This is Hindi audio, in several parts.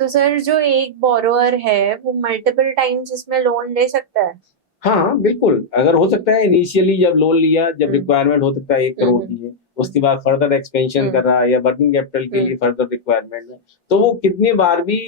तो सर जो एक बोरोअर है वो मल्टीपल टाइम्स इसमें लोन ले सकता है? हाँ बिल्कुल, अगर हो सकता है इनिशियली जब लोन लिया, जब हम्म रिक्वायरमेंट हो सकता है 1 करोड़ हम्म की है, उसके बाद फर्दर एक्सपेंशन कर हम्म रहा है या वर्किंग कैपिटल के हम्म लिए फर्दर रिक्वायरमेंट है, तो वो कितनी बार भी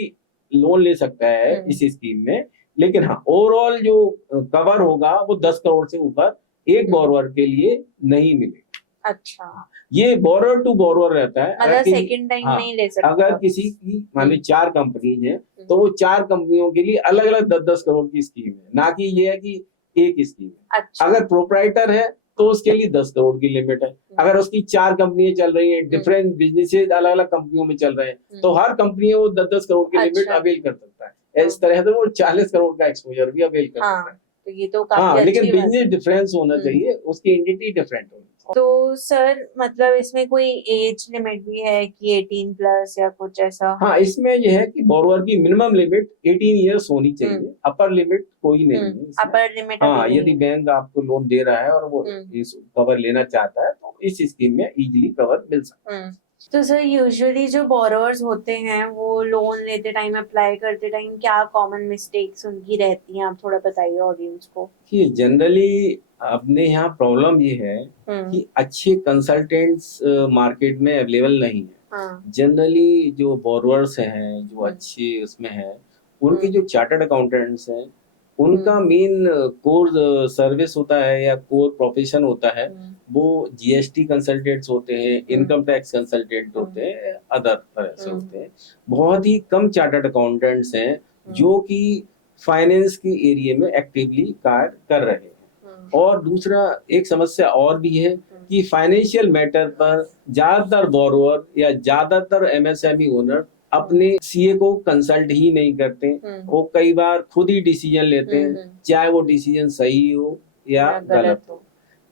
लोन ले सकता है हम्म इस स्कीम में। लेकिन हाँ, ओवरऑल जो कवर होगा वो 10 करोड़ से ऊपर एक हम्म। बोरोवर के लिए नहीं मिलेगा। अच्छा, ये बोरोवर टू बोरोवर रहता है। अगर मतलब किसी, सेकंड टाइम हाँ, नहीं ले सकता अगर अब। किसी की मान ली हम्म 4 कंपनीज हैं, हम्म। तो वो 4 कंपनियों के लिए अलग अलग 10-10 करोड़ की स्कीम है, ना कि ये है कि एक स्कीम है। अच्छा। अगर प्रोपराइटर है तो उसके लिए 10 करोड़ की लिमिट है। हम्म अगर उसकी 4 कंपनियां चल रही हैं, हम्म डिफरेंट बिजनेसेस अलग अलग कंपनियों में चल रहे हैं, तो हम्म। हर कंपनी वो 10-10 करोड़ की लिमिट अच्छा। अवेल कर सकता है। इस तरह से वो 40 करोड़ का एक्सपोजर भी अवेल कर सकता हाँ, है। तो ये तो काफी हाँ, लेकिन अच्छी बात है। बिजनेस डिफरेंस होना हम्म। चाहिए, उसकी एंटिटी डिफरेंट होनी चाहिए। तो सर मतलब इसमें कोई एज लिमिट भी है कि 18+ या कुछ ऐसा? हाँ, इसमें यह है कि बोरोवर की मिनिमम लिमिट 18 ईयर्स होनी हम्म चाहिए, अपर लिमिट कोई नहीं है इसमें। अपर लिमिट अभी हाँ, नहीं यदि है। बैंक आपको लोन दे रहा है और वो हम्म इस कवर लेना चाहता है, तो इस स्कीम में इजीली कवर मिल सकता हम्म। तो सर यूजुअली जो बोरोवर्स होते हैं वो लोन लेते टाइम, अप्लाई करते टाइम, क्या कॉमन मिस्टेक्स उनकी रहती हैं, आप थोड़ा बताइए ऑडियंस को। है कि जनरली अपने यहाँ प्रॉब्लम ये है हम्म। कि अच्छे कंसल्टेंट्स मार्केट में अवेलेबल नहीं है। हाँ। जनरली जो बोरोवर्स हैं, जो हम्म अच्छे उसमें हैं, उनके हम्म जो चार्टर्ड अकाउंटेंट्स हैं, हम्म उनका मेन कोर सर्विस होता है या कोर प्रोफेशन होता है, हम्म वो जीएसटी कंसल्टेंट्स होते हैं, हम्म इनकम टैक्स कंसल्टेंट हम्म होते हैं, अदर तरह से हम्म होते हैं। बहुत ही कम चार्टर्ड अकाउंटेंट्स हैं हम्म जो कि फाइनेंस के एरिया में एक्टिवली कार्य कर रहे हैं। हम्म और दूसरा, एक समस्या और भी है कि फाइनेंशियल मैटर पर ज्यादातर बोरोवर या ज्यादातर एमएसएमई ओनर हम्म अपने सीए को कंसल्ट ही नहीं करते। हम्म वो कई बार खुद ही डिसीजन लेते हैं, हम्म। चाहे वो डिसीजन सही हो या या गलत गलत हो। हो।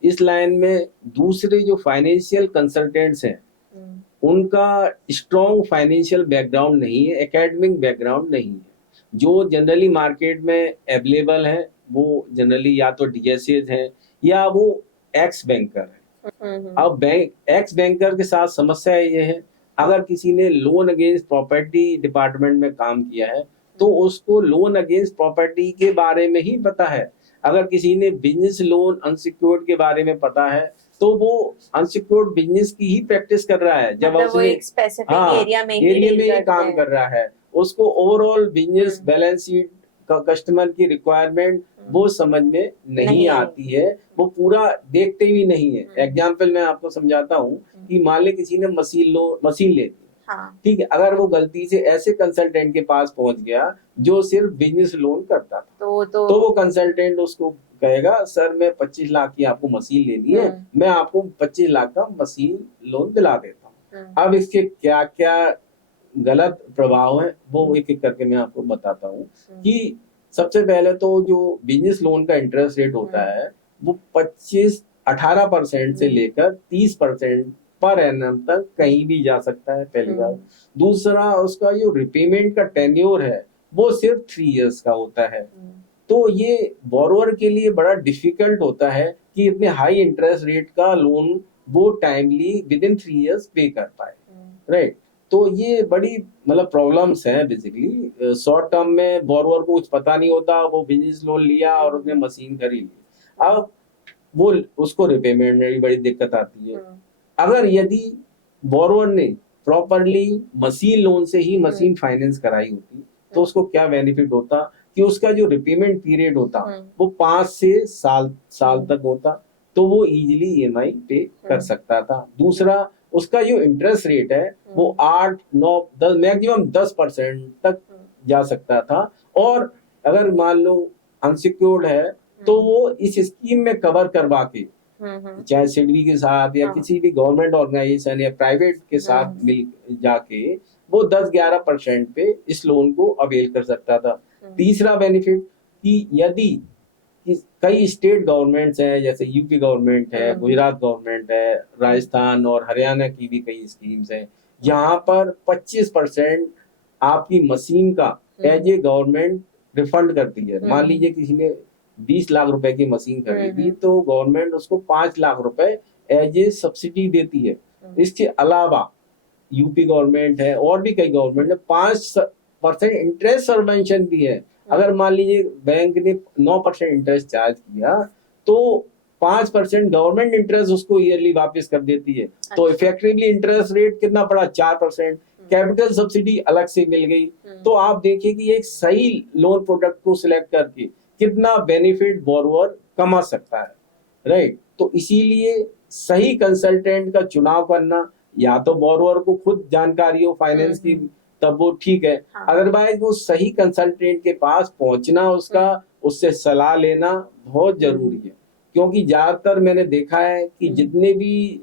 इस लाइन में दूसरे जो फाइनेंशियल कंसल्टेंट्स हैं, हम्म उनका स्ट्रॉन्ग फाइनेंशियल बैकग्राउंड नहीं है, एकेडमिक बैकग्राउंड नहीं है। जो जनरली मार्केट में अवेलेबल है, वो जनरली या तो डीएसए हैं या वो एक्स बैंकर है। हम्म अब बैंक एक्स बैंकर के साथ समस्या ये है, अगर किसी ने लोन अगेंस्ट प्रॉपर्टी डिपार्टमेंट में काम किया है, तो हम्म उसको लोन अगेंस्ट प्रॉपर्टी के बारे में ही पता है। अगर किसी ने बिजनेस लोन अनसिक्योर्ड के बारे में पता है, तो वो अनसिक्योर्ड बिजनेस की ही प्रैक्टिस कर रहा है जब मतलब वो उसने, एक स्पेसिफिक हाँ, एरिया में ही एरिया डील में ही करते काम हैं। कर रहा है। उसको ओवरऑल बिजनेस हम्म बैलेंस शीट का, कस्टमर की रिक्वायरमेंट हम्म। वो समझ में नहीं नहीं है। आती है, वो पूरा देखते भी नहीं है। हम्म एग्जाम्पल मैं आपको समझाता हूँ हम्म। कि मान ले किसी ने मशीन ले ली, हाँ। ठीक है, अगर वो गलती से ऐसे कंसल्टेंट के पास पहुंच गया जो सिर्फ बिजनेस लोन करता था, तो तो वो कंसल्टेंट उसको कहेगा, सर मैं 25 लाख की आपको मशीन लेनी है, हम्म मैं आपको 25 लाख का मशीन लोन दिला देता हम्म हूँ। अब इसके क्या क्या गलत प्रभाव है वो हम्म एक एक करके मैं आपको बताता हूँ। हम्म कि सबसे पहले तो जो बिजनेस लोन का इंटरेस्ट रेट होता हम्म है, वो 25-18% से हम्म लेकर 30% पर एनम तक कहीं भी जा सकता है, पहली बात। हम्म दूसरा, उसका जो रिपेमेंट का टेन्योर है, वो सिर्फ 3 इयर्स का होता है। हम्म तो ये बोरोवर के लिए बड़ा डिफिकल्ट होता है कि इतने हाई इंटरेस्ट रेट का लोन वो टाइमली विद इन 3 इयर्स पे कर पाए, हम्म राइट। तो ये बड़ी मतलब प्रॉब्लम्स हैं बेसिकली। शॉर्ट टर्म में बोरोवर को कुछ पता नहीं होता, वो बिजनेस लोन लिया और उसने मशीन खरीद ली। अब वो उसको रिपेमेंट में भी बड़ी दिक्कत आती है। हम्म अगर यदि बोरोवर ने प्रॉपरली मशीन लोन से ही हम्म मशीन फाइनेंस कराई होती, तो उसको क्या बेनिफिट होता कि उसका जो रिपेमेंट पीरियड होता हम्म वो 5 से 7 साल हम्म तक होता, तो वो इजीली ईएमआई पे कर हम्म सकता था। दूसरा, उसका जो इंटरेस्ट रेट है वो हम्म 8-9-10 मैक्सिमम 10% तक हम्म जा सकता था। और अगर मान लो अनसिक्योर्ड है, तो हम्म वो इस स्कीम में कवर करवा के, हम्म। चाहे सिडबी के साथ या हाँ। किसी भी गवर्नमेंट ऑर्गेनाइजेशन या प्राइवेट के साथ हम्म मिल जाके, वो 10-11% पे इस लोन को अवेल कर सकता था। हम्म तीसरा बेनिफिट कि यदि कई स्टेट गवर्नमेंट्स हैं, जैसे यूपी गवर्नमेंट है, हम्म गुजरात गवर्नमेंट है, हम्म राजस्थान और हरियाणा की भी कई स्कीम्स हैं, हम्म यहाँ पर 25% आपकी मशीन का एज ए गवर्नमेंट रिफंड करती है। मान हम्म लीजिए किसी ने 20 लाख रुपए की मशीन खरीदी, हम्म तो गवर्नमेंट उसको 5 लाख रुपए एज ए सब्सिडी देती है। हम्म इसके अलावा यूपी गवर्नमेंट है और भी कई गवर्नमेंट है, परसेंट इंटरेस्ट सबवेंशन भी है। अगर मान लीजिए बैंक ने 9% इंटरेस्ट चार्ज किया तो 5% गवर्नमेंट इंटरेस्ट उसको ईयरली वापस कर देती है। तो इफेक्टिवली इंटरेस्ट रेट कितना पड़ा, 4%। कैपिटल सब्सिडी अलग से मिल गई। तो आप देखिए कि एक सही लोन प्रोडक्ट को सिलेक्ट करके कितना बेनिफिट बोरोवर कमा सकता है, राइट। तो इसीलिए सही कंसल्टेंट का चुनाव करना, या तो बोरोवर को खुद जानकारी हो फाइनेंस की तब वो ठीक है, अदरवाइज वो सही कंसल्टेंट के पास पहुंचना, उससे सलाह लेना बहुत जरूरी है। क्योंकि ज्यादातर मैंने देखा है कि जितने भी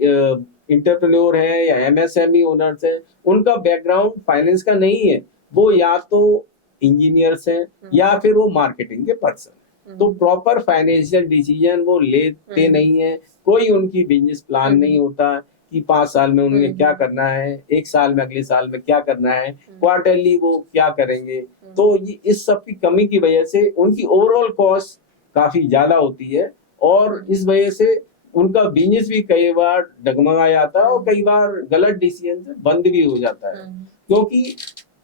इंटरप्रेन्योर हैं या एमएसएमई ओनर्स हैं, उनका बैकग्राउंड फाइनेंस का नहीं है। वो या तो इंजीनियर्स हैं या फिर वो मार्केटिंग के पर्सन। तो प्रॉपर फाइनेंशियल डिसीजन वो लेते नहीं है। कोई उनकी बिजनेस प्लान नहीं होता कि 5 साल में उन्हें क्या करना है, 1 साल में, अगले साल में क्या करना है, क्वार्टरली वो क्या करेंगे। तो ये इस सब की कमी की वजह से उनकी ओवरऑल कॉस्ट काफी ज्यादा होती है, और इस वजह से उनका बिजनेस भी कई बार डगमगा जाता है और कई बार गलत डिसीजन से बंद भी हो जाता है। क्योंकि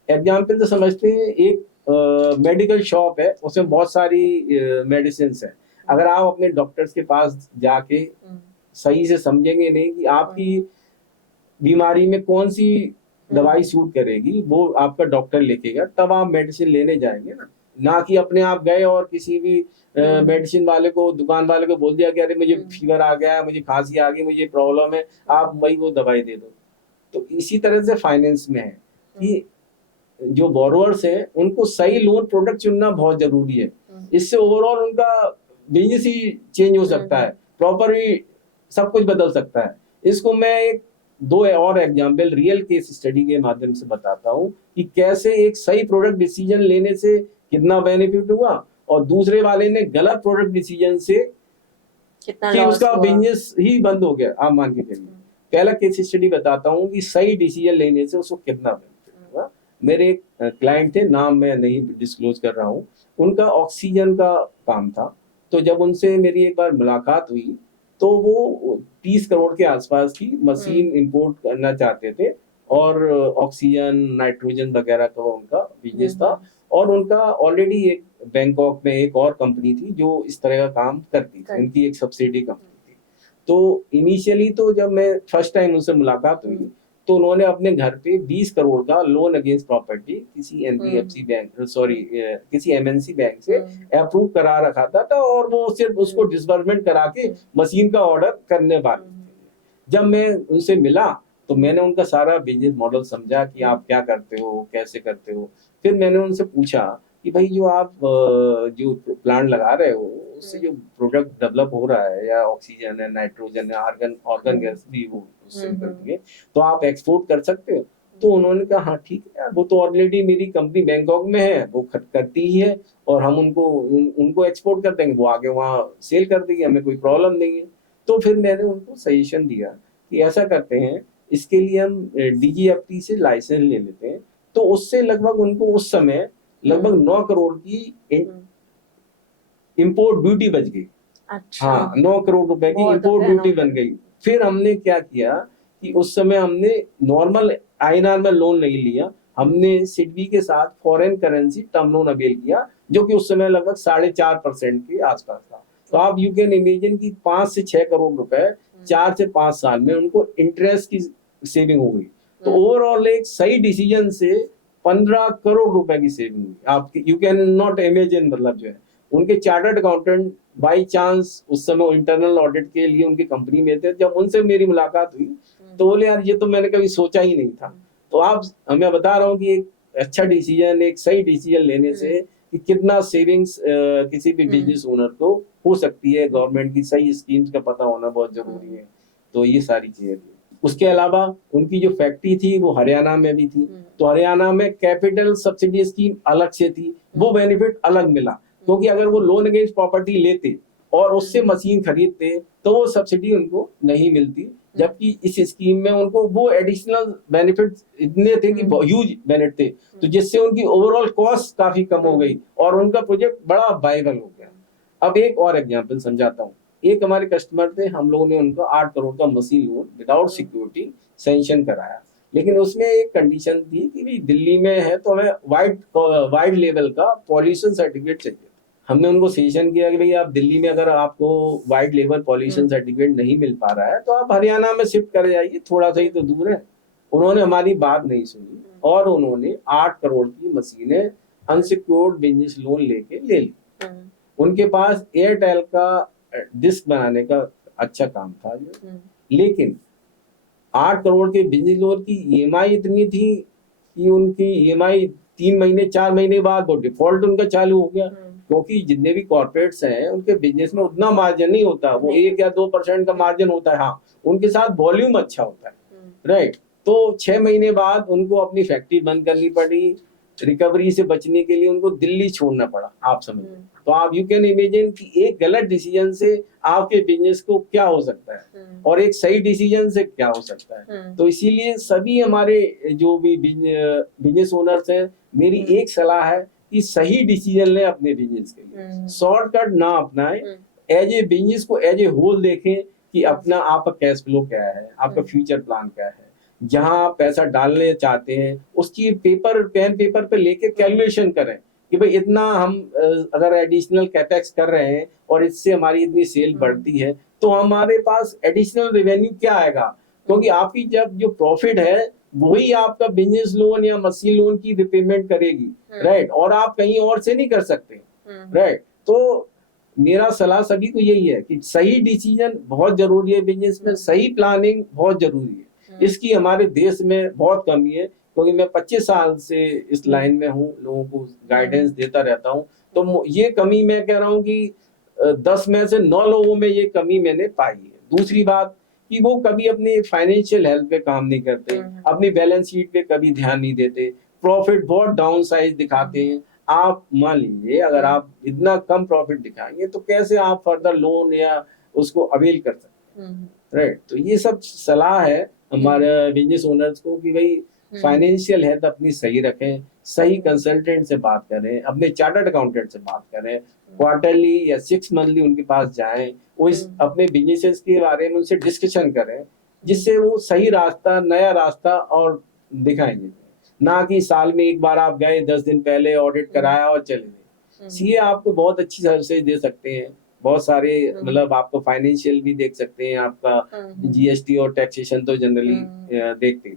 एग्जाम्पल तो समझते हैं, एक मेडिकल शॉप है, उसमें बहुत सारी मेडिसिन है। अगर आप अपने डॉक्टर्स के पास जाके सही से समझेंगे नहीं कि आपकी बीमारी में कौन सी दवाई सूट करेगी, वो आपका डॉक्टर लिखेगा, तब आप मेडिसिन लेने जाएंगे ना कि अपने आप गए और किसी भी मेडिसिन वाले को, दुकान वाले को बोल दिया कि अरे मुझे फीवर आ गया, मुझे खांसी आ गई, मुझे प्रॉब्लम है, आप वही वो दवाई दे दो। तो इसी तरह से फाइनेंस में है कि जो बोरोवर्स हैं उनको सही लोन प्रोडक्ट चुनना बहुत जरूरी है। इससे ओवरऑल उनका बिजनेस ही चेंज हो सकता है, प्रॉपरली सब कुछ बदल सकता है। इसको मैं एक 2 और एग्जाम्पल रियल केस स्टडी के माध्यम से बताता हूँ कि कैसे एक सही प्रोडक्ट डिसीजन लेने से कितना बेनिफिट हुआ, और दूसरे वाले ने गलत प्रोडक्ट डिसीजन से कि उसका बिजनेस ही बंद हो गया। आप मान के चलिए, पहला केस स्टडी बताता हूँ कि सही डिसीजन लेने से उसको कितना बेनिफिट हुआ। मेरे एक क्लाइंट थे, नाम मैं नहीं डिस्क्लोज कर रहा हूँ, उनका ऑक्सीजन का काम था। तो जब उनसे मेरी एक बार मुलाकात हुई तो वो 30 करोड़ के आसपास की मशीन इंपोर्ट करना चाहते थे, और ऑक्सीजन, नाइट्रोजन वगैरह का उनका बिजनेस था। और उनका ऑलरेडी एक बैंकॉक में एक और कंपनी थी जो इस तरह का काम करती थी, उनकी एक सब्सिडी कंपनी थी। तो इनिशियली तो जब मैं फर्स्ट टाइम उनसे मुलाकात हुई तो उन्होंने अपने घर पे 20 करोड़ का लोन अगेंस्ट प्रॉपर्टी किसी एनबीएफसी बैंक, किसी एमएनसी बैंक से अप्रूव करा रखा था, और वो सिर्फ उसको डिसबर्समेंट करा के मशीन का ऑर्डर करने वाले थे। जब मैं उनसे मिला तो मैंने उनका सारा बिजनेस मॉडल समझा कि आप क्या करते हो, कैसे करते हो। फिर मैंने उनसे पूछा कि भाई जो आप जो प्लांट लगा रहे हो उससे जो प्रोडक्ट डेवलप हो रहा है, या ऑक्सीजन है, नाइट्रोजन है, ऑर्गन गैस भी वो उससे निकलती है, तो आप एक्सपोर्ट कर सकते हो। तो उन्होंने कहा हाँ ठीक है यार, वो तो ऑलरेडी मेरी कंपनी बैंकॉक में है, वो करती ही है, और हम उनको एक्सपोर्ट कर देंगे, वो आगे वहाँ सेल कर देंगे, हमें कोई प्रॉब्लम नहीं है। तो फिर मैंने उनको सजेशन दिया कि ऐसा करते हैं, इसके लिए हम डीजीएफटी से लाइसेंस ले लेते हैं। तो उससे लगभग उनको उस समय लगभग 9 करोड़ की इंपोर्ट ड्यूटी बच गई। अच्छा। हाँ, 9 करोड़ रुपए की इंपोर्ट ड्यूटी बन गई। फिर हमने क्या किया कि उस समय हमने नॉर्मल आईएनआर में लोन नहीं लिया, हमने सिडबी के साथ foreign currency term loan avail किया, जो कि उस समय लगभग 4.5% के आसपास था। तो आप यू कैन इमेजिन कि 5 से 6 करोड़ रुपए 4 से 5 साल में उनको इंटरेस्ट की सेविंग हो गई। तो ओवरऑल एक सही डिसीजन से 15 करोड़ रुपए की सेविंग हुई आपकी। यू कैन नॉट इमेजिन, मतलब जो है उनके चार्टर्ड अकाउंटेंट बाई चांस उस समय इंटरनल ऑडिट के लिए उनकी कंपनी में थे। जब उनसे मेरी मुलाकात हुई तो बोले यार ये तो मैंने कभी सोचा ही नहीं था। तो आप, मैं बता रहा हूँ कि एक अच्छा डिसीजन, एक सही डिसीजन लेने से कि कितना सेविंग्स किसी भी बिजनेस ओनर को हो सकती है। गवर्नमेंट की सही स्कीम्स का पता होना बहुत जरूरी है। तो ये सारी चीजें थी। उसके अलावा उनकी जो फैक्ट्री थी वो हरियाणा में भी थी, तो हरियाणा में कैपिटल सब्सिडी स्कीम अलग से थी, वो बेनिफिट अलग मिला। क्योंकि अगर वो लोन अगेंस्ट प्रॉपर्टी लेते और उससे मशीन खरीदते तो वो सब्सिडी उनको नहीं मिलती, जबकि इस स्कीम में उनको वो एडिशनल बेनिफिट इतने थे कि ह्यूज बेनिफिट थे, तो जिससे उनकी ओवरऑल कॉस्ट काफी कम हो गई और उनका प्रोजेक्ट बड़ा वायबल हो गया। अब एक और एग्जांपल समझाता हूँ। एक हमारे कस्टमर थे, हम लोगों ने उनका 8 करोड़ का machine loan without security sanction कराया। लेकिन उसमें एक कंडीशन थी कि भाई दिल्ली में है तो हमें वाइड लेवल का पॉल्यूशन सर्टिफिकेट चाहिए। हमने उनको सजेशन किया कि भाई आप दिल्ली में अगर आपको वाइड लेवल पॉल्यूशन सर्टिफिकेट नहीं मिल पा रहा है तो आप हरियाणा में शिफ्ट कर जाइए, थोड़ा सा ही तो दूर है। उन्होंने हमारी बात नहीं सुनी और उन्होंने 8 करोड़ की मशीनें अनसिक्योर्ड बिजनेस लोन लेके ले ली। उनके पास एयरटेल का डिस्क बनाने का अच्छा काम था लेकिन 8 करोड़ के बिजनेस लोन की ईएमआई इतनी थी कि उनकी ईएमआई 3 महीने 4 महीने बाद वो डिफॉल्ट उनका चालू हो गया। क्योंकि जितने भी कॉर्पोरेट्स हैं उनके बिजनेस में उतना मार्जिन नहीं होता, वो 1 या 2% का मार्जिन होता है। हाँ, उनके साथ वॉल्यूम अच्छा होता है, राइट। तो 6 महीने बाद उनको अपनी फैक्ट्री बंद करनी पड़ी, रिकवरी से बचने के लिए उनको दिल्ली छोड़ना पड़ा, आप समझिए। तो आप यू कैन इमेजिन कि एक गलत डिसीजन से आपके बिजनेस को क्या हो सकता है और एक सही डिसीजन से क्या हो सकता है। तो इसीलिए सभी हमारे जो भी बिजनेस ओनर्स हैं, मेरी एक सलाह है कि सही डिसीजन लें अपने बिजनेस के लिए, शॉर्टकट ना अपनाएं। एज ए बिजनेस को एज ए होल देखें कि अपना आपका कैश फ्लो क्या है, आपका फ्यूचर प्लान क्या है, जहां आप पैसा डालने चाहते हैं उसकी पेन पेपर पे लेके कैलकुलेशन करें कि भाई इतना हम अगर एडिशनल कैपेक्स कर रहे हैं और इससे हमारी इतनी सेल बढ़ती है तो हमारे पास एडिशनल रेवेन्यू क्या आएगा। क्योंकि आपकी जब जो प्रॉफिट है वही आपका बिजनेस लोन या मशीन लोन की रिपेमेंट करेगी, राइट। और आप कहीं और से नहीं कर सकते, राइट। तो मेरा सलाह सभी को यही है कि सही डिसीजन बहुत जरूरी है बिजनेस में, सही प्लानिंग बहुत जरूरी है। इसकी हमारे देश में बहुत कमी है क्योंकि मैं 25 साल से इस लाइन में हूँ, लोगों को गाइडेंस देता रहता हूँ। तो ये कमी मैं कह रहा हूँ कि 10 में से 9 लोगों में ये कमी मैंने पाई है। दूसरी बात कि वो कभी अपने फाइनेंशियल हेल्थ पे काम नहीं करते, अपनी बैलेंस शीट पे कभी ध्यान नहीं देते, प्रॉफिट बहुत डाउन साइज दिखाते हैं। आप मान लीजिए अगर आप इतना कम प्रॉफिट दिखाएंगे तो कैसे आप फर्दर लोन या उसको अवेल कर सकते हैं, राइट। तो ये सब सलाह है हमारे बिजनेस ओनर्स को कि भाई फाइनेंशियल हेल्थ अपनी सही रखें, सही कंसल्टेंट से बात करें, अपने चार्टर्ड अकाउंटेंट से बात करें, क्वार्टरली या 6 मंथली उनके पास जाएं, वो इस अपने बिजनेसेस के बारे में उनसे डिस्कशन करें जिससे वो सही रास्ता, नया रास्ता और दिखाएंगे। ना कि साल में एक बार आप गए, 10 दिन पहले ऑडिट कराया और चले गए। सीए आपको बहुत अच्छी सर्विसेज दे सकते हैं, बहुत सारे मतलब आपको फाइनेंशियल भी देख सकते हैं, आपका जीएसटी और टैक्सेशन तो जनरली देखते ही।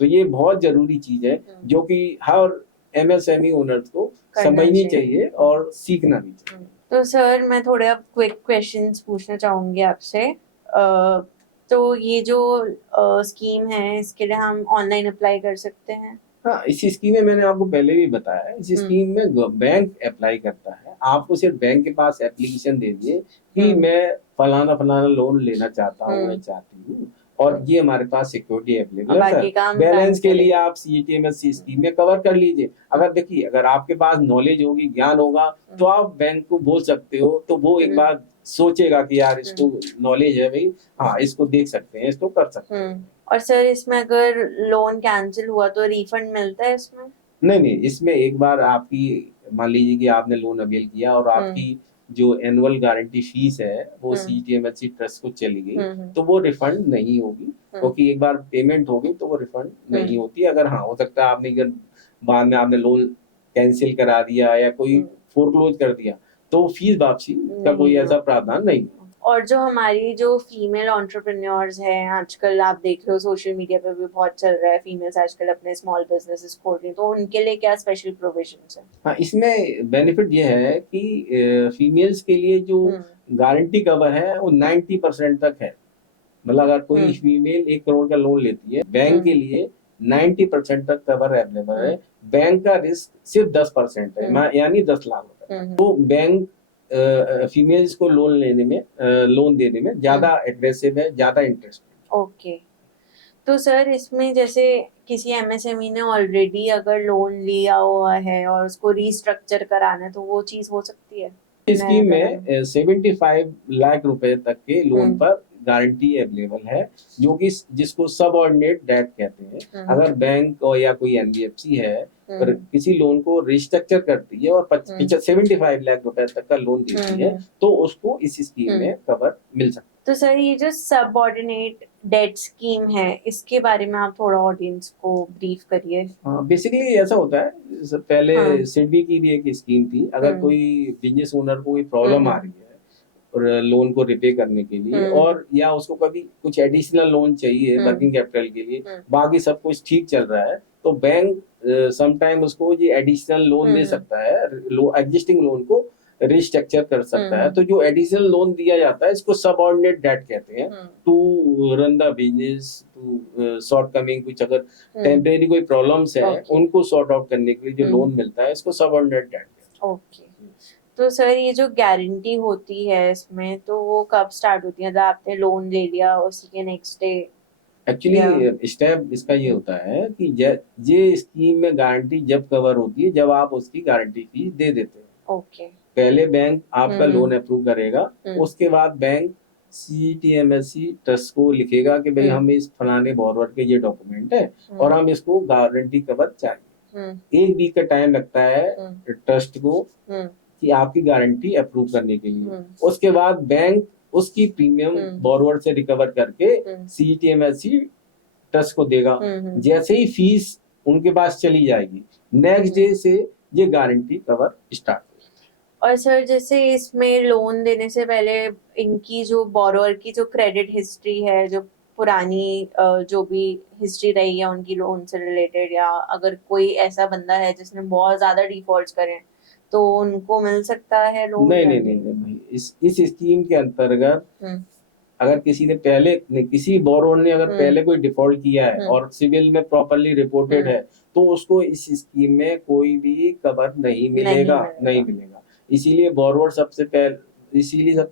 तो ये बहुत जरूरी चीज है जो कि हर एमएसएमई ओनर्स को समझनी चाहिए और सीखना भी चाहिए। तो सर मैं थोड़े अब क्विक क्वेश्चंस पूछना चाहूंगी आपसे। तो ये जो स्कीम है इसके लिए हम ऑनलाइन अप्लाई कर सकते हैं? हाँ, इसी स्कीम में मैंने आपको पहले भी बताया, इसी स्कीम में बैंक अप्लाई करता है। आपको सिर्फ बैंक के पास एप्लीकेशन दे दिए कि मैं फलाना फलाना लोन लेना चाहता हूँ या चाहती हूँ और ये हमारे पास सिक्योरिटी अवेलेबल है सर। बैलेंस के लिए आप सीजीटीएमएस स्कीम में कवर कर लीजिए। अगर देखिए अगर आपके पास नॉलेज होगी, ज्ञान होगा तो आप बैंक को बोल सकते हो, तो वो एक बार सोचेगा कि यार इसको नॉलेज है भाई, हाँ इसको देख सकते हैं, इसको कर सकते हैं। और सर इसमें अगर लोन कैंसिल हुआ तो रिफंड मिलता है इसमें? नहीं, इसमें एक बार आपकी मान लीजिए कि आपने लोन अवेल किया और आपकी जो एनुअल गारंटी फीस है वो सीजीटीएमएस ट्रस्ट को चली गई तो वो रिफंड नहीं होगी, क्योंकि एक बार पेमेंट हो गई तो वो रिफंड नहीं होती। अगर हाँ हो सकता है आपने अगर बाद में आपने लोन कैंसिल करा दिया या कोई फोरक्लोज कर दिया तो फीस वापसी का कोई ऐसा प्रावधान नहीं। और जो हमारी जो फीमेल एंटरप्रेन्योर्स हैं, आजकल आप देख रहे हो सोशल मीडिया पे भी बहुत चल रहा है, फीमेल्स आजकल अपने स्मॉल बिजनेसेस खोल रही हैं, तो उनके लिए क्या स्पेशल प्रोविजंस हैं? हाँ, इसमें बेनिफिट ये है कि फीमेल्स के लिए जो गारंटी कवर है वो 90% तक है। मतलब अगर कोई फीमेल 1 करोड़ का लोन लेती है, बैंक के लिए 90% तक कवर अवेलेबल है। बैंक का रिस्क सिर्फ 10% है, यानी 10 लाख रुपए। तो बैंक फीमेल्स को लोन देने में ज्यादा एग्रेसिव है, ज्यादा इंटरेस्ट। ओके। तो सर इसमें जैसे किसी एमएसएमई ने ऑलरेडी अगर लोन लिया हुआ है और उसको रीस्ट्रक्चर कराना है तो वो चीज हो सकती है? इस स्कीम में 75 लाख रुपए तक के लोन पर गारंटी अवेलेबल है, जो कि जिसको सबऑर्डिनेट डेट कहते हैं। अगर बैंक और या कोई एनबीएफसी है पर किसी लोन को रिस्ट्रक्चर करती है और 75 लाख रुपए तक का लोन देती है तो उसको इस स्कीम में कवर मिल सकता है। तो सर ये जो सबऑर्डिनेट डेट स्कीम है, इसके बारे में आप थोड़ा ऑडियंस को ब्रीफ करिए। हाँ, बेसिकली ऐसा होता है, जैसे पहले हाँ। सिडबी की भी एक स्कीम थी, अगर कोई बिजनेस ओनर को कोई प्रॉब्लम आ रही है और लोन को रिपे करने के लिए, और या उसको कभी कुछ एडिशनल लोन चाहिए वर्किंग कैपिटल के लिए, बाकी सब कुछ ठीक चल रहा है, तो बैंक समटाइम उसको ये एडिशनल लोन दे सकता है, एग्जिस्टिंग लोन को रिस्ट्रक्चर कर सकता है। तो जो एडिशनल लोन दिया जाता है इसको सबऑर्डिनेट डेट कहते हैं, to run the business, to shortcoming, कुछ अगर टेम्परेरी कोई प्रॉब्लम्स है उनको सॉर्ट आउट करने के लिए जो लोन मिलता है इसको सबऑर्डिनेट डेट कहते हैं। ओके। तो सर ये जो गारंटी होती है इसमें, तो वो कब स्टार्ट होती है? मतलब आपने लोन ले लिया उसी के नेक्स्ट डे? एक्चुअली स्टेप इसका ये होता है कि ये स्कीम में गारंटी जब कवर होती है जब आप उसकी गारंटी फीस दे देते हैं। ओके। पहले बैंक आपका लोन अप्रूव करेगा, उसके बाद बैंक CGTMSE ट्रस्ट को लिखेगा कि भाई हम इस फलाने बोरोवर के ये डॉक्यूमेंट है और हम इसको गारंटी कवर चाहिए। 1 वीक का टाइम लगता है ट्रस्ट को कि आपकी गारंटी अप्रूव करने के लिए। उसके बाद बैंक उसकी प्रीमियम बोरोवर से रिकवर करके CGTMSE ट्रस्ट को देगा। जैसे ही फीस उनके पास चली जाएगी, नेक्स्ट डे से ये गारंटी कवर स्टार्ट। और सर जैसे इसमें लोन देने से पहले इनकी जो बोरोवर की जो क्रेडिट हिस्ट्री है, जो पुरानी जो भी हिस्ट्री रही है उनकी लोन से रिलेटेड, या अगर कोई ऐसा बंदा है जिसने बहुत ज्यादा डिफॉल्ट्स करे तो उनको मिल सकता है लोन? नहीं भाई, इस स्कीम के अंतर्गत अगर किसी ने पहले किसी बोरोवर ने अगर पहले कोई डिफॉल्ट किया है और सिविल में प्रॉपर्ली रिपोर्टेड है तो उसको इस स्कीम में कोई भी कवर नहीं मिलेगा। इसीलिए बोरोवर सबसे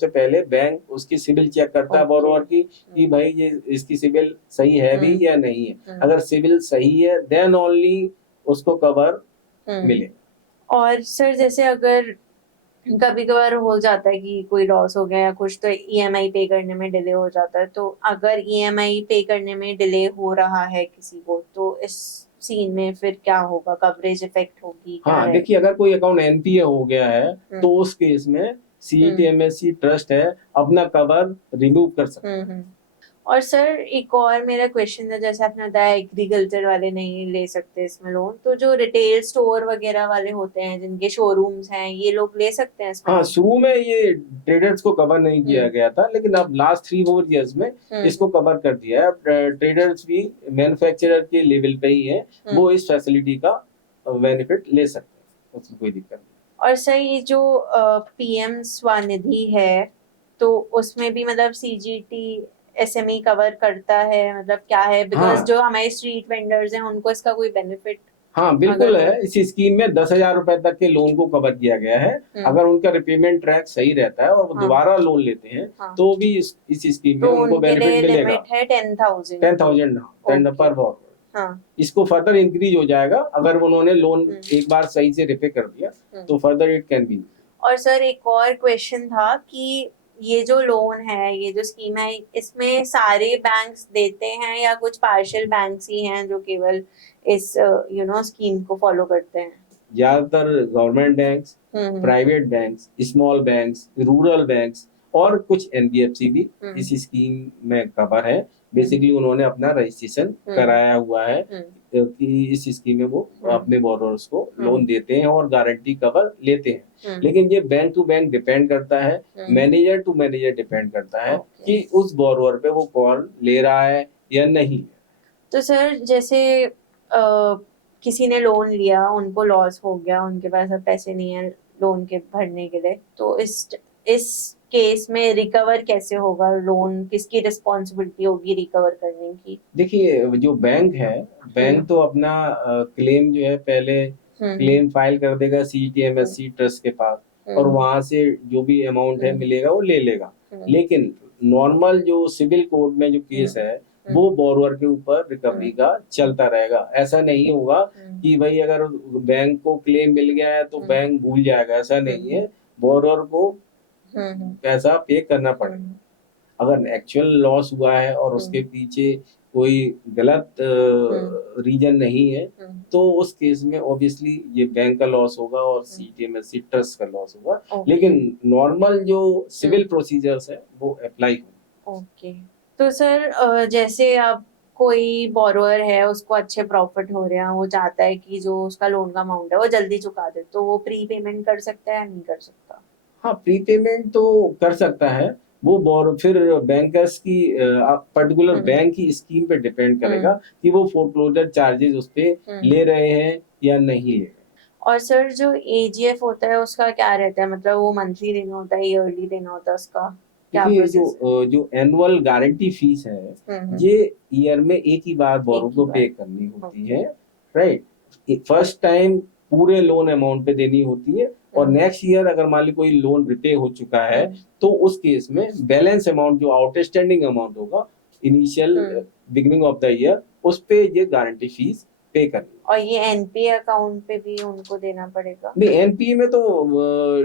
पहले बैंक उसकी सिविल चेक करता है बोरोवर की कि भाई ये इसकी सिविल सही है भी या नहीं है। अगर सिविल सही है देन ओनली उसको कवर मिलेगा। और सर जैसे अगर कभी कभार हो जाता है कि कोई लॉस हो गया या कुछ, तो EMI पे करने में डिले हो जाता है, तो अगर EMI पे करने में डिले हो रहा है किसी को, तो इस सीन में फिर क्या होगा? कवरेज इफेक्ट होगी? हाँ, देखिए अगर कोई अकाउंट NPA हो गया है तो उस केस में CGTMSE ट्रस्ट है अपना कवर रिमूव कर सकता है। और सर एक और मेरा क्वेश्चन है, जैसे आपने बताया एग्रीकल्चर वाले नहीं ले सकते इसमें लोन, तो जो रिटेल स्टोर वगैरह वाले होते हैं जिनके शोरूम्स हैं, ये लोग ले सकते हैं इसमें? हाँ, शुरू में ये ट्रेडर्स को कवर नहीं किया गया था, लेकिन अब लास्ट 3-4 इयर्स में इसको कवर कर दिया है। अब ट्रेडर्स भी मैन्युफैक्चरर के लेवल पे ही है, वो इस फैसिलिटी का बेनिफिट ले सकते हैं, उसमें कोई दिक्कत नहीं। और सर ये जो PM स्वनिधि है, तो उसमें भी मतलब CGT SME कवर करता है? मतलब क्या है, बिकॉज जो हमारे स्ट्रीट वेंडर्स हैं उनको इसका कोई बेनिफिट? हाँ बिल्कुल है, इस स्कीम में 10,000 रुपए तक के लोन को कवर किया गया है। अगर उनका रिपेमेंट ट्रैक सही रहता है और वो दोबारा लोन लेते हैं तो भी इस स्कीम में उनको बेनिफिट मिलेगा। लिमिट है 10,000 पर बोरोवर। इसको फर्दर इंक्रीज हो जाएगा अगर उन्होंने लोन एक बार सही से रिपे कर दिया तो फर्दर इट कैन बी। और सर एक और क्वेश्चन था कि ये जो लोन है, ये जो स्कीम है, इसमें सारे बैंक्स देते हैं या कुछ पार्शियल बैंक्स ही हैं जो केवल इस स्कीम को फॉलो करते हैं? ज्यादातर government banks, private banks, small banks, rural banks और कुछ NBFC भी इस स्कीम में कवर है। बेसिकली उन्होंने अपना रजिस्ट्रेशन कराया हुआ है कि इस स्कीम में वो अपने बोरोवर्स को लोन देते हैं और गारंटी कवर लेते हैं। लेकिन ये बैंक टू बैंक डिपेंड करता है, मैनेजर टू मैनेजर डिपेंड करता है कि उस बोरोवर पे वो कॉल ले रहा है या नहीं। तो सर जैसे किसी ने लोन लिया, उनको लॉस हो गया, उनके पास अब पैसे नहीं है लोन के भरने के लिए, तो इस केस में रिकवर कैसे होगा? लोन किसकी रिस्पॉन्सिबिलिटी होगी रिकवर करने की? देखिए जो बैंक है, बैंक तो अपना क्लेम जो है पहले क्लेम फाइल कर देगा CGTMSE ट्रस्ट के पास और वहां से जो भी अमाउंट है मिलेगा वो ले लेगा। लेकिन नॉर्मल जो सिविल कोर्ट में जो केस है वो बोरोवर के ऊपर रिकवरी का चलता रहेगा। ऐसा नहीं होगा कि भाई अगर बैंक को क्लेम मिल गया है तो बैंक भूल जाएगा, ऐसा नहीं है। बोरोवर को पैसा पे करना पड़ेगा। अगर एक्चुअल लॉस हुआ है और उसके पीछे कोई गलत रीजन नहीं है तो उस केस में ऑब्वियसली ये बैंक का लॉस होगा और CGTMSE ट्रस्ट का लॉस होगा। लेकिन नॉर्मल जो सिविल प्रोसीजर्स है वो अप्लाई होगा। ओके। तो सर जैसे अब कोई बोरोअर है, उसको अच्छे प्रॉफिट हो रहे हैं, वो चाहता है कि जो उसका लोन का अमाउंट है वो जल्दी चुका दे, तो वो प्री पेमेंट कर सकता है या नहीं कर सकता? हाँ, प्रीपेमेंट तो कर सकता है। वो बोर फिर बैंकर्स की पर्टिकुलर हम्म बैंक की स्कीम पे डिपेंड करेगा हम्म कि वो फोरक्लोजर चार्जेस उस पे हम्म। ले रहे हैं या नहीं ले रहे। और सर जो एजीएफ होता है उसका क्या रहता है, मतलब वो मंथली देना होता है, ईयरली देना होता है, उसका क्या देखिए प्रोसेस है? जो एनुअल गारंटी फीस है, हम्म। ये ईयर में एक ही बार बोरो एक ही को बार। पे करनी होती ओके। है, राइट। फर्स्ट टाइम पूरे लोन अमाउंट पे देनी होती है, और हम्म नेक्स्ट ईयर अगर मान ली कोई लोन रिपे हो चुका है, हम्म तो उस केस में बैलेंस अमाउंट जो आउटस्टैंडिंग अमाउंट होगा initial hmm. Beginning of the year, उस पे ये गारंटी फीस पे करनी है। और ये एनपीए अकाउंट पे भी उनको देना पड़ेगा? नहीं, एनपीए में तो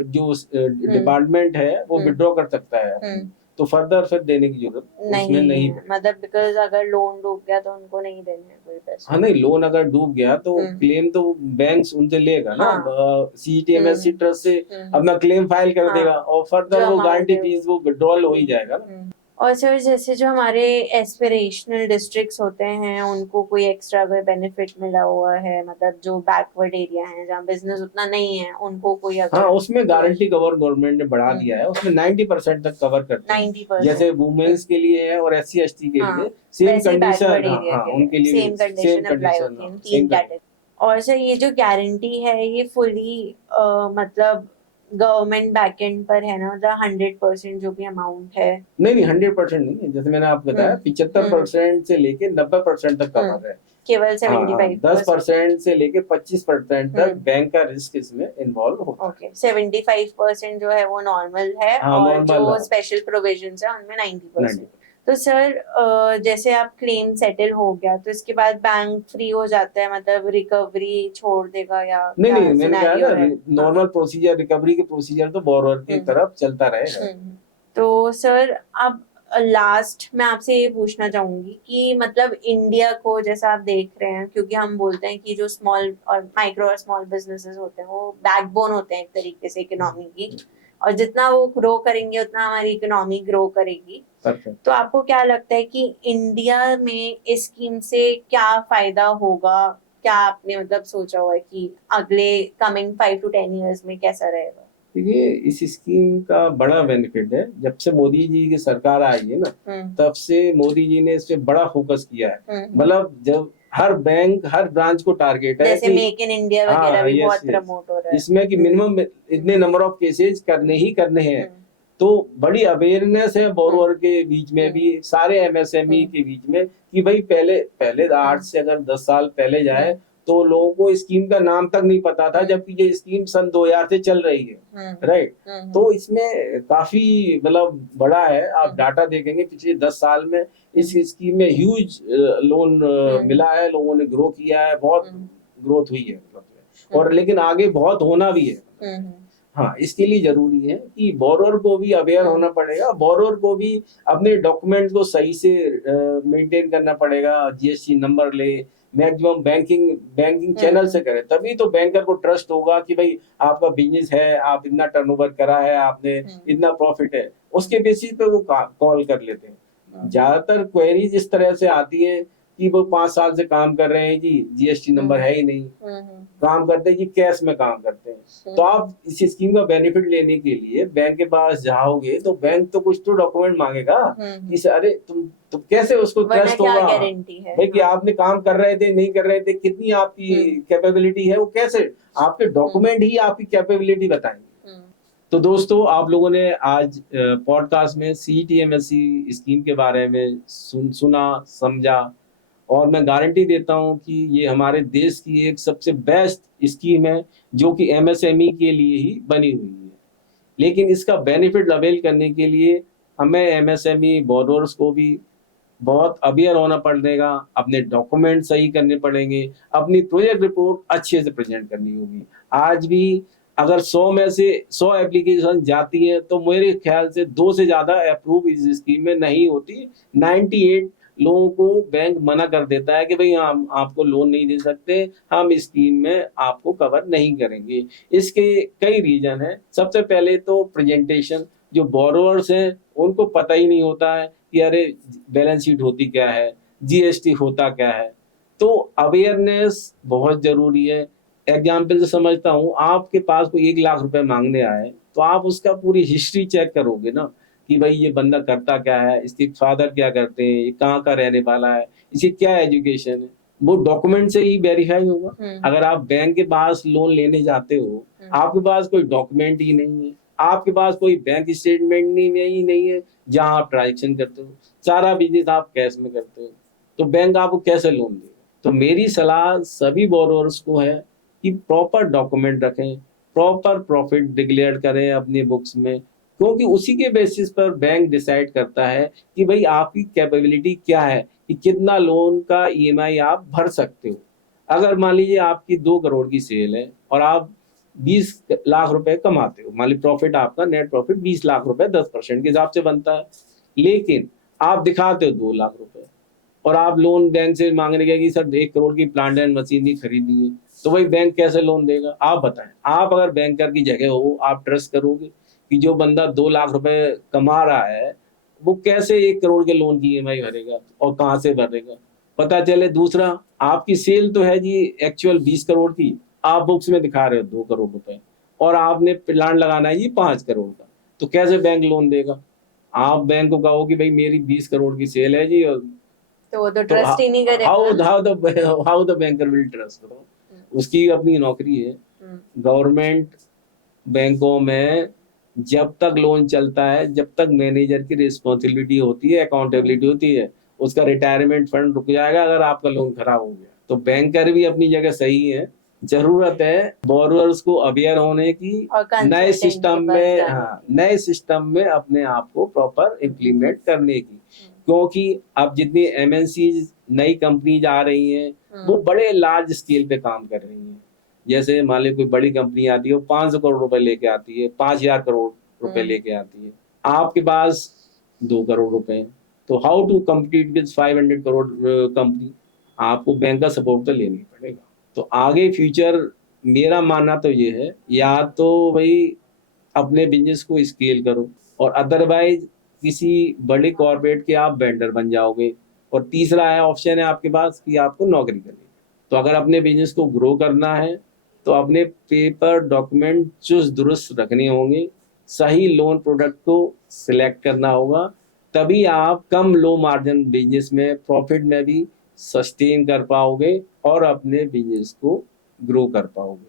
जो हम्म डिपार्टमेंट है वो हम्म विड्रॉ कर सकता है अपनी, हम्म। तो फर्दर फिर देने की जरूरत उसमें नहीं नहीं है, पड़ेगी। मतलब बिकॉज अगर लोन डूब गया तो उनको नहीं देने हैं कोई पैसे? हाँ, नहीं, लोन अगर डूब गया तो हम्म। क्लेम तो बैंक्स उनसे लेगा ना, हाँ। सीजीटीएमएससी ट्रस्ट से हम्म। अपना क्लेम फाइल कर देगा, हाँ, और फर्दर जो वो अमाउंट गारंटी है वो। फीस वो विड्रॉल हो ही जाएगा ना। और सर जैसे जो हमारे एस्पिरेशनल डिस्ट्रिक्ट्स होते हैं, उनको कोई एक्स्ट्रा अगर बेनिफिट मिला हुआ है, मतलब जो बैकवर्ड एरिया है जहाँ बिजनेस उतना नहीं है, उनको कोई हाँ, अगर उसमें गारंटी कवर गवर्नमेंट ने बढ़ा दिया है, हम्म उसमें 90% तक कवर करते हैं। 90%। जैसे वुमेन्स के लिए है और एससी एसटी के हाँ, लिए सेम वैसे ही बैकवर्ड कंडीशन, हाँ एरिया हाँ, के लिए उनके लिए भी same same condition apply condition, होती है हाँ, इन सेम तीन कंडीशन। कैटेगरी। और सर ये जो गारंटी है ये फुली मतलब गवर्नमेंट बैकएंड पर है ना, मतलब 100% जो भी अमाउंट है? नहीं नहीं, 100% नहीं है, जैसे मैंने आपको बताया पिछहत्तर हम्म परसेंट से लेके 90% तक कवर है। केवल हाँ हाँ, 75%? 10% से लेके 25% तक हम्म। बैंक का रिस्क इसमें इन्वॉल्व होता है। ओके, 75% जो है वो नॉर्मल है, हाँ, और जो नॉर्मल, स्पेशल प्रोविजंस है उनमें 90%। 90। तो सर जैसे आप क्लेम सेटल हो गया तो इसके बाद बैंक फ्री हो जाता है, मतलब रिकवरी छोड़ देगा, या नहीं क्या नहीं, मैंने कहा सिनेरियो ना, है? हाँ। नॉर्मल प्रोसीजर, रिकवरी के प्रोसीजर तो बोरोअर की हम्म तरफ चलता रहेगा। तो सर अब लास्ट मैं आपसे ये पूछना चाहूंगी कि मतलब इंडिया को जैसा आप देख रहे हैं, क्योंकि हम बोलते हैं कि जो स्मॉल और माइक्रो और स्मॉल बिजनेसेस होते हैं वो बैकबोन होते हैं एक तरीके से इकोनॉमी की, और जितना वो ग्रो करेंगे उतना हमारी इकोनॉमी ग्रो करेगी। परफेक्ट। तो आपको क्या लगता है कि इंडिया में इस स्कीम से क्या फायदा होगा? क्या आपने मतलब सोचा हुआ है कि अगले कमिंग 5 to 10 years में कैसा रहेगा? देखिए, इस स्कीम का बड़ा बेनिफिट है, जब से मोदी जी की सरकार आई है ना, तब से मोदी जी ने इस पे बड़ा फोकस किया है। मतलब जब हर बैंक हर ब्रांच को टारगेट है जैसे कि मेक इन इंडिया वगैरह हाँ, भी यस बहुत यस, प्रमोट हो रहा है। इसमें कि मिनिमम इतने नंबर ऑफ केसेस करने ही करने हैं। तो बड़ी अवेयरनेस है बोरोअर के बीच में भी, सारे एमएसएमई के बीच में, कि भाई पहले पहले 8 से अगर 10 साल पहले जाए तो लोगों को स्कीम का नाम तक नहीं पता था, जबकि ये स्कीम सन 2000 से चल रही है, राइट। तो इसमें काफी मतलब बड़ा है, आप डाटा देखेंगे पिछले 10 साल में इस स्कीम में ह्यूज लोन मिला है, लोगों ने ग्रो किया है, बहुत ग्रोथ हुई है मतलब, और लेकिन आगे बहुत होना भी है। हाँ, इसके लिए जरूरी है कि बोरोअर को भी अवेयर होना पड़ेगा, बोरोअर को भी अपने डॉक्यूमेंट को सही से मेंटेन करना पड़ेगा, जीएसटी नंबर ले, मैक्सिमम बैंकिंग चैनल से करें, तभी तो बैंकर को ट्रस्ट होगा कि भाई आपका बिजनेस है, आप इतना टर्नओवर करा है, आपने इतना प्रॉफिट है, उसके बेसिस पे वो कॉल कर लेते हैं। ज्यादातर क्वेरीज इस तरह से आती है कि वो 5 साल से काम कर रहे हैं जी, जीएसटी नंबर है ही नहीं, काम करते हैं जी कैश में काम करते हैं। तो आप इस स्कीम का बेनिफिट लेने के लिए बैंक के पास जाओगे तो बैंक तो कुछ तो डॉक्यूमेंट मांगेगा कि अरे तुम कैसे उसको ट्रस्ट होगा गारंटी है भाई कि आपने काम कर रहे थे, नहीं कर रहे थे, कितनी आपकी कैपेबिलिटी है, वो कैसे आपके डॉक्यूमेंट ही आपकी कैपेबिलिटी बताएंगे। तो दोस्तों, आप लोगों ने आज पॉडकास्ट में सीईटी-एमएससी स्कीम के बारे में सुना, समझा, और मैं गारंटी देता हूं कि ये हमारे देश की एक सबसे बेस्ट स्कीम है, जो कि एमएसएमई के लिए ही बनी हुई है। लेकिन इसका बेनिफिट अवेल करने के लिए हमें एमएसएमई बोरोअर्स को भी बहुत अवेयर होना पड़ेगा, अपने डॉक्यूमेंट सही करने पड़ेंगे, अपनी प्रोजेक्ट रिपोर्ट अच्छे से प्रेजेंट करनी होगी। आज भी अगर 100 में से 100 एप्लीकेशन जाती है तो मेरे ख्याल से 2 से ज्यादा अप्रूव इस स्कीम में नहीं होती। 98 लोगों को बैंक मना कर देता है कि भाई हम आपको लोन नहीं दे सकते, हम इस स्कीम में आपको कवर नहीं करेंगे। इसके कई रीजन है। सबसे पहले तो प्रेजेंटेशन, जो बोरोअर्स हैं उनको पता ही नहीं होता है कि अरे बैलेंस शीट होती क्या है, जीएसटी होता क्या है। तो अवेयरनेस बहुत जरूरी है। एग्जाम्पल से समझता हूँ, आपके पास कोई 1 लाख रुपए मांगने आए तो आप उसका पूरी हिस्ट्री चेक करोगे ना, कि भाई ये बंदा करता क्या है, इसके फादर क्या करते हैं, ये कहाँ का रहने वाला है, इसकी क्या एजुकेशन है, वो डॉक्यूमेंट से ही वेरीफाई होगा। अगर आप बैंक के पास लोन लेने जाते हो, आपके पास कोई डॉक्यूमेंट ही नहीं है, आपके पास कोई बैंक स्टेटमेंट नहीं है जहां आप ट्रांजेक्शन करते हो, सारा बिजनेस आप कैश में करते हो, तो बैंक आपको कैसे लोन देगा। तो मेरी सलाह सभी बोरोवर्स को है कि प्रॉपर डॉक्यूमेंट रखें, प्रॉपर प्रॉफिट डिक्लेयर करें अपनी बुक्स में, क्योंकि उसी के बेसिस पर बैंक डिसाइड करता है कि भाई आपकी कैपेबिलिटी क्या है, कि कितना लोन का ईएमआई आप भर सकते हो। अगर मान लीजिए आपकी 2 करोड़ की सेल है और आप 20 लाख रुपए कमाते हो, मान लीजिए प्रॉफिट, आपका नेट प्रॉफिट 20 लाख रुपए 10% के हिसाब से बनता है, लेकिन आप दिखाते हो 2 लाख रुपए और आप लोन बैंक से मांगने गए कि सर 1 करोड़ की प्लांट एंड मशीनरी खरीदनी है, तो भाई बैंक कैसे लोन देगा, आप बताएं। आप अगर बैंकर की जगह हो, आप ट्रस्ट करोगे कि जो बंदा 2 लाख रुपए कमा रहा है वो कैसे 1 करोड़ के लोन की ईएमआई भरेगा और कहाँ से भरेगा। पता चले दूसरा, आपकी सेल तो है जी एक्चुअल 20 करोड़ की, आप बुक्स में दिखा रहे हो 2 करोड़ रुपए और आपने प्लांट लगाना है जी 5 करोड़ का, तो कैसे बैंक लोन देगा। आप बैंक को कहो कि भाई मेरी 20 करोड़ की सेल है जी, और तो वो तो तो ट्रस्ट ही नहीं हाउ करेगा। How the banker will trust. उसकी अपनी नौकरी है। गवर्नमेंट बैंकों में जब तक लोन चलता है, जब तक मैनेजर की रिस्पॉन्सिबिलिटी होती है, अकाउंटेबिलिटी होती है, उसका रिटायरमेंट फंड रुक जाएगा अगर आपका लोन खराब हो गया। तो बैंकर भी अपनी जगह सही है। जरूरत है बोरोअर्स को अवेयर होने की, और नए कंसल्टेंट सिस्टम के पास में, जाने हाँ, नए सिस्टम में अपने आप को प्रॉपर इम्प्लीमेंट करने की। क्योंकि अब जितनी एमएनसी नई कंपनीज आ रही हैं, वो बड़े लार्ज स्केल पे काम कर रही हैं। जैसे मान लीजिए कोई बड़ी कंपनी आती है, वो 500 करोड़ रुपए लेके आती है, 5,000 करोड़ रुपए लेके आती है, आपके पास 2 करोड़ रुपए हैं, तो how to compete with 500 crore company. आपको बैंक का सपोर्ट तो लेना ही पड़ेगा। तो आगे फ्यूचर मेरा मानना तो ये है, या तो भाई अपने बिजनेस को स्केल करो, और अदरवाइज किसी बड़े कॉर्पोरेट के आप वेंडर बन जाओगे, और तीसरा है ऑप्शन है आपके पास कि आपको नौकरी करनी है। तो अगर अपने बिजनेस को ग्रो करना है तो अपने पेपर डॉक्यूमेंट चुस्त दुरुस्त रखने होंगे, सही लोन प्रोडक्ट को सिलेक्ट करना होगा, तभी आप कम लो मार्जिन बिजनेस में प्रॉफिट में भी सस्टेन कर पाओगे और अपने बिजनेस को ग्रो कर पाओगे।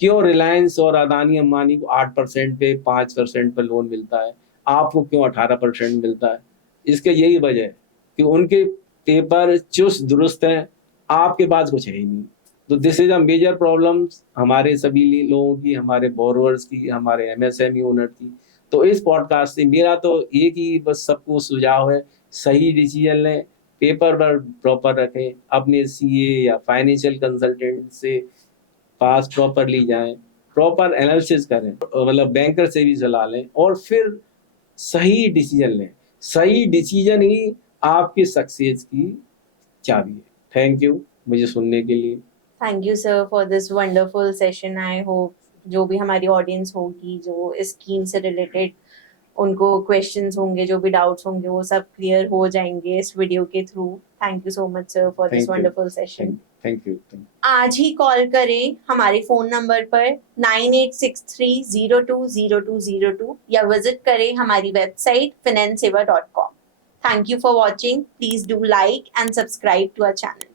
क्यों रिलायंस और अदानी अंबानी को 8% पे 5% पे लोन मिलता है, आपको क्यों 18% मिलता है? इसके यही वजह है कि उनके पेपर चुस्त दुरुस्त हैं, आपके पास कुछ है ही नहीं। तो this is a major problem हमारे सभी लोगों की, हमारे बोरोवर्स की, हमारे एमएसएमई ओनर की। तो इस पॉडकास्ट से मेरा तो एक ही बस सबको सुझाव है, सही डिसीजन लें, पेपर पर प्रॉपर रखें, अपने सीए या फाइनेंशियल कंसल्टेंट से पास प्रॉपरली जाएं, प्रॉपर एनालिसिस करें, मतलब बैंकर से भी सलाह लें और फिर सही डिसीजन लें। सही डिसीजन ही आपकी सक्सेस की चाबी है। थैंक यू मुझे सुनने के लिए। Thank you sir for this wonderful session. I hope जो भी हमारी ऑडियंस होगी, जो इस स्कीम से रिलेटेड उनको क्वेश्चंस होंगे, जो भी डाउट्स होंगे, वो सब क्लियर हो जाएंगे इस वीडियो के through. Thank you so much sir for this wonderful session. Thank you. आज ही कॉल करें हमारे फोन नंबर पर 9863020202 या विजिट करें हमारी website finanseva.com। Thank you for watching. Please do like and subscribe to our channel.